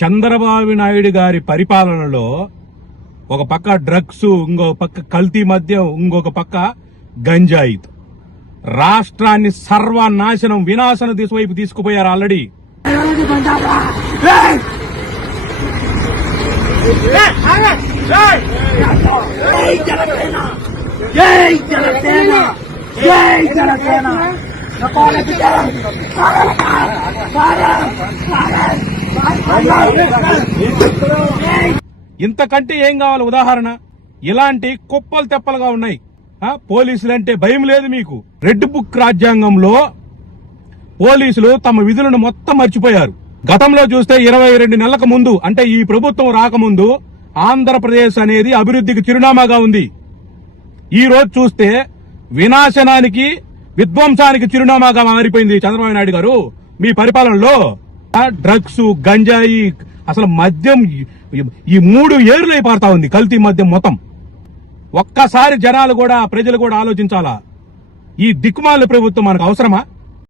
చంద్రబాబు నాయుడు గారి పరిపాలనలో ఒక పక్క డ్రగ్స్, ఇంకొక పక్క కల్తీ మద్యం, ఇంకొక పక్క గంజాయి, రాష్ట్రాన్ని సర్వనాశనం వినాశన దిశ వైపు తీసుకుపోయారు ఆల్రెడీ. ఇంతకంటే ఏం కావాలి ఉదాహరణ? ఇలాంటి కుప్పలు తెప్పలుగా ఉన్నాయి. పోలీసులంటే భయం లేదు మీకు. రెడ్ బుక్ రాజ్యాంగంలో పోలీసులు తమ విధులను మొత్తం మర్చిపోయారు. గతంలో చూస్తే 22 నెలలకు ముందు, అంటే ఈ ప్రభుత్వం రాకముందు, ఆంధ్రప్రదేశ్ అనేది అభివృద్ధికి చిరునామాగా ఉంది. ఈ రోజు చూస్తే వినాశనానికి, విధ్వంసానికి చిరునామాగా మారిపోయింది చంద్రబాబు నాయుడు గారు మీ పరిపాలనలో. డ్రగ్స్, గంజాయి, అసలు మద్యం ఈ 3 ఏరులై పారుతా ఉంది, కల్తీ మద్యం మొత్తం. ఒక్కసారి జనాలు కూడా, ప్రజలు కూడా ఆలోచించాలా, ఈ దిక్కుమాల ప్రభుత్వం మనకు అవసరమా?